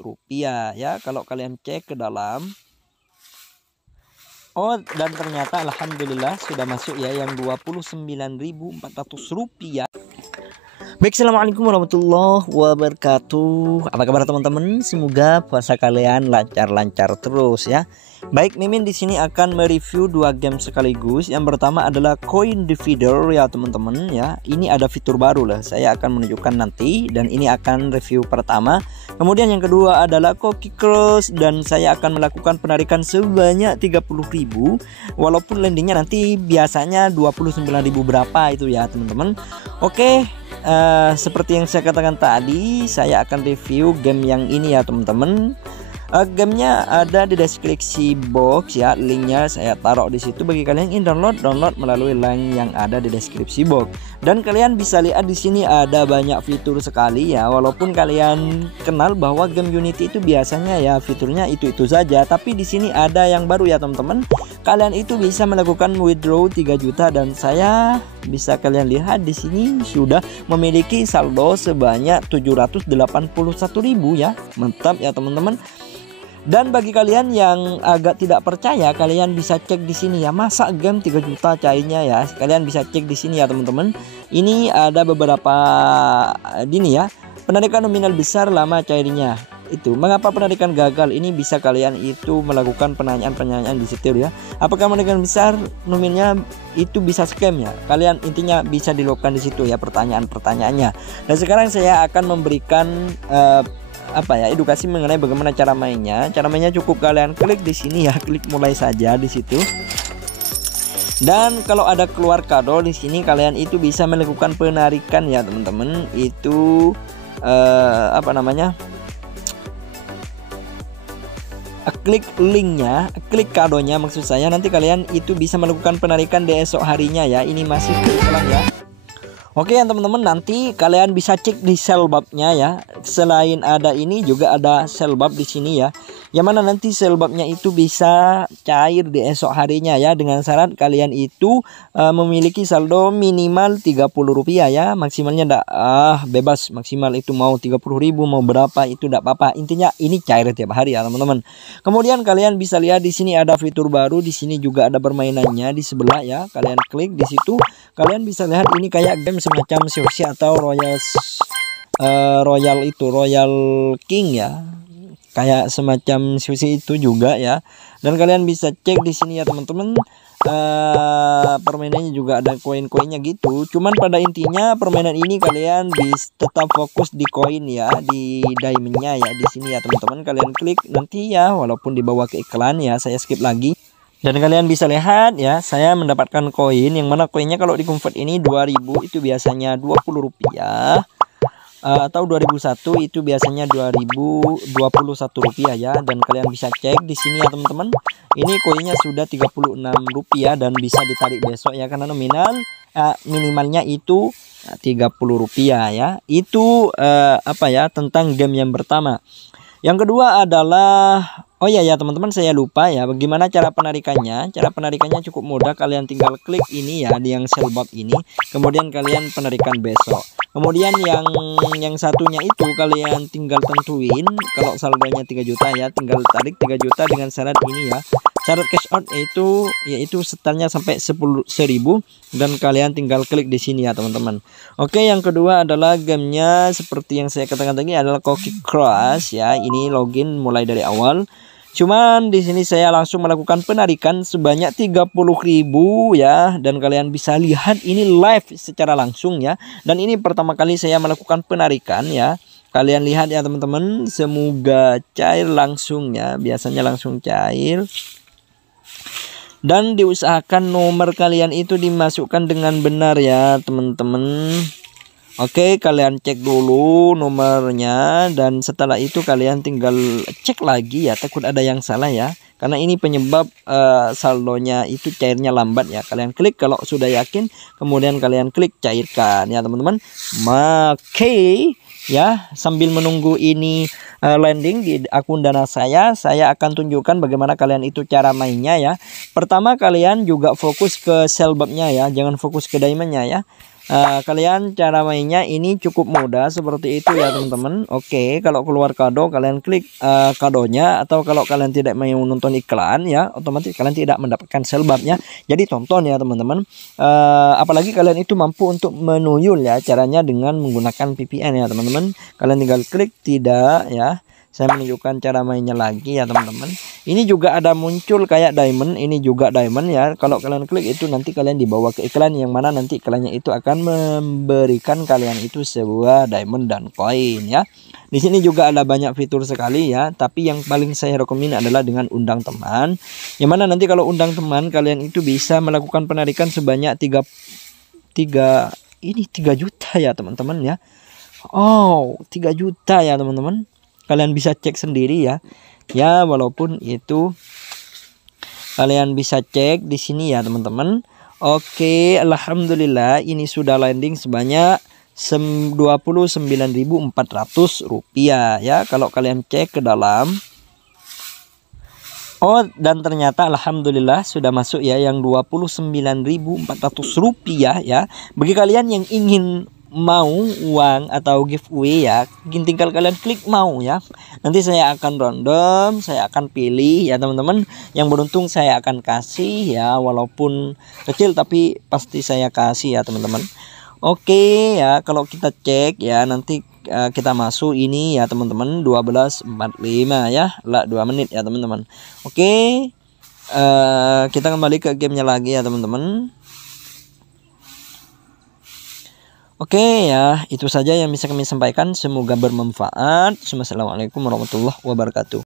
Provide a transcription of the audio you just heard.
rupiah ya. Kalau kalian cek ke dalam, oh, dan ternyata alhamdulillah sudah masuk ya yang 29.400 rupiah. Baik, assalamualaikum warahmatullahi wabarakatuh. Apa kabar teman-teman? Semoga puasa kalian lancar-lancar terus ya. Baik, Mimin di sini akan mereview dua game sekaligus. Yang pertama adalah Coin Divider ya teman-teman ya. Ini ada fitur baru lah. Saya akan menunjukkan nanti dan ini akan review pertama. Kemudian yang kedua adalah Cookie Cross dan saya akan melakukan penarikan sebanyak 30.000. Walaupun landingnya nanti biasanya 29.000 berapa itu ya teman-teman. Oke. Seperti yang saya katakan tadi, saya akan review game yang ini ya teman-teman. Gamenya ada di deskripsi box ya, linknya saya taruh di situ bagi kalian yang ingin download melalui link yang ada di deskripsi box. Dan kalian bisa lihat di sini ada banyak fitur sekali ya, walaupun kalian kenal bahwa game Unity itu biasanya ya fiturnya itu saja, tapi di sini ada yang baru ya teman-teman. Kalian itu bisa melakukan withdraw 3 juta dan saya bisa kalian lihat di sini sudah memiliki saldo sebanyak 781.000 ya. Mantap ya teman-teman. Dan bagi kalian yang agak tidak percaya, kalian bisa cek di sini ya. Masa game 3 juta cairnya ya. Kalian bisa cek di sini ya teman-teman. Ini ada beberapa gini ya. Penarikan nominal besar, lama cairnya. Itu mengapa penarikan gagal, ini bisa kalian itu melakukan penanyaan di situ ya. Apakah penarikan besar nominalnya itu bisa scam ya? Kalian intinya bisa dilakukan di situ ya pertanyaannya. Dan sekarang saya akan memberikan edukasi mengenai bagaimana cara mainnya. Cara mainnya cukup kalian klik di sini ya, klik mulai saja di situ. Dan kalau ada keluar kado di sini kalian itu bisa melakukan penarikan ya teman-teman. Itu klik linknya, klik kadonya maksud saya, nanti kalian itu bisa melakukan penarikan di esok harinya ya. Ini masih kebetulan ya. Oke ya teman-teman, nanti kalian bisa cek di sellbabnya ya. Selain ada ini juga ada sellbab di sini ya. Yang mana nanti sellbabnya itu bisa cair di esok harinya ya, dengan syarat kalian itu memiliki saldo minimal 30 rupiah ya. Maksimalnya enggak bebas, maksimal itu mau 30.000 mau berapa itu enggak apa-apa. Intinya ini cair tiap hari ya teman-teman. Kemudian kalian bisa lihat di sini ada fitur baru, di sini juga ada permainannya di sebelah ya. Kalian klik di situ, kalian bisa lihat ini kayak game semacam Sushi atau Royal King ya, kayak semacam Sushi itu juga ya. Dan kalian bisa cek di sini ya teman-teman. Permainannya juga ada koin-koinnya gitu. Cuman pada intinya permainan ini kalian bisa tetap fokus di koin ya, di diamondnya ya di sini ya teman-teman. Kalian klik nanti ya, walaupun dibawa ke iklan ya, saya skip lagi. Dan kalian bisa lihat ya, saya mendapatkan koin yang mana koinnya kalau di convert ini 2000 itu biasanya 20 rupiah, atau 2001 itu biasanya 2021 rupiah ya. Dan kalian bisa cek di sini ya teman-teman. Ini koinnya sudah 36 rupiah dan bisa ditarik besok ya, karena nominal minimalnya itu 30 rupiah ya. Itu tentang game yang pertama. Yang kedua adalah ya teman-teman, saya lupa ya bagaimana cara penarikannya. Cara penarikannya cukup mudah, kalian tinggal klik ini ya di yang sellbab ini, kemudian kalian penarikan besok. Kemudian yang satunya itu kalian tinggal tentuin kalau saldonya 3 juta ya, tinggal tarik 3 juta dengan syarat ini ya. Syarat cash out yaitu setelnya sampai 10.000 dan kalian tinggal klik di sini ya teman-teman. Oke, yang kedua adalah gamenya seperti yang saya katakan tadi adalah Cookie Cross ya. Ini login mulai dari awal. Cuman di sini saya langsung melakukan penarikan sebanyak 30.000 ya, dan kalian bisa lihat ini live secara langsung ya. Dan ini pertama kali saya melakukan penarikan ya. Kalian lihat ya teman-teman, semoga cair langsung ya, biasanya langsung cair. Dan diusahakan nomor kalian itu dimasukkan dengan benar ya teman-teman. Oke, kalian cek dulu nomornya dan setelah itu kalian tinggal cek lagi ya, takut ada yang salah ya. Karena ini penyebab saldonya itu cairnya lambat ya. Kalian klik kalau sudah yakin, kemudian kalian klik cairkan ya teman-teman. Oke ya, sambil menunggu ini landing di akun Dana saya akan tunjukkan bagaimana kalian itu cara mainnya ya. Pertama kalian juga fokus ke sellbabnya ya, jangan fokus ke diamondnya ya. Kalian cara mainnya ini cukup mudah seperti itu ya teman-teman. Oke, kalau keluar kado kalian klik kadonya, atau kalau kalian tidak mau nonton iklan ya, otomatis kalian tidak mendapatkan selbabnya. Jadi tonton ya teman-teman. Apalagi kalian itu mampu untuk menuyul ya, caranya dengan menggunakan VPN ya teman-teman. Kalian tinggal klik tidak ya. Saya menunjukkan cara mainnya lagi ya teman-teman. Ini juga ada muncul kayak diamond. Ini juga diamond ya. Kalau kalian klik itu nanti kalian dibawa ke iklan, yang mana nanti iklannya itu akan memberikan kalian itu sebuah diamond dan koin ya. Di sini juga ada banyak fitur sekali ya. Tapi yang paling saya rekomend adalah dengan undang teman. Yang mana nanti kalau undang teman kalian itu bisa melakukan penarikan sebanyak 3 juta ya teman-teman ya. Oh, 3 juta ya teman-teman. Kalian bisa cek sendiri ya. Ya, walaupun itu kalian bisa cek di sini ya teman-teman. Oke, alhamdulillah ini sudah landing sebanyak 29.400 rupiah ya. Kalau kalian cek ke dalam. Oh, dan ternyata alhamdulillah sudah masuk ya yang 29.400 rupiah ya. Bagi kalian yang ingin mau uang atau giveaway ya, tinggal kalian klik mau ya. Nanti saya akan random, saya akan pilih ya teman-teman. Yang beruntung saya akan kasih ya, walaupun kecil tapi pasti saya kasih ya teman-teman. Oke ya, kalau kita cek ya nanti kita masuk ini ya teman-teman, 12.45 ya, lah 2 menit ya teman-teman. Oke, kita kembali ke gamenya lagi ya teman-teman. Oke ya, itu saja yang bisa kami sampaikan. Semoga bermanfaat. Wassalamualaikum warahmatullahi wabarakatuh.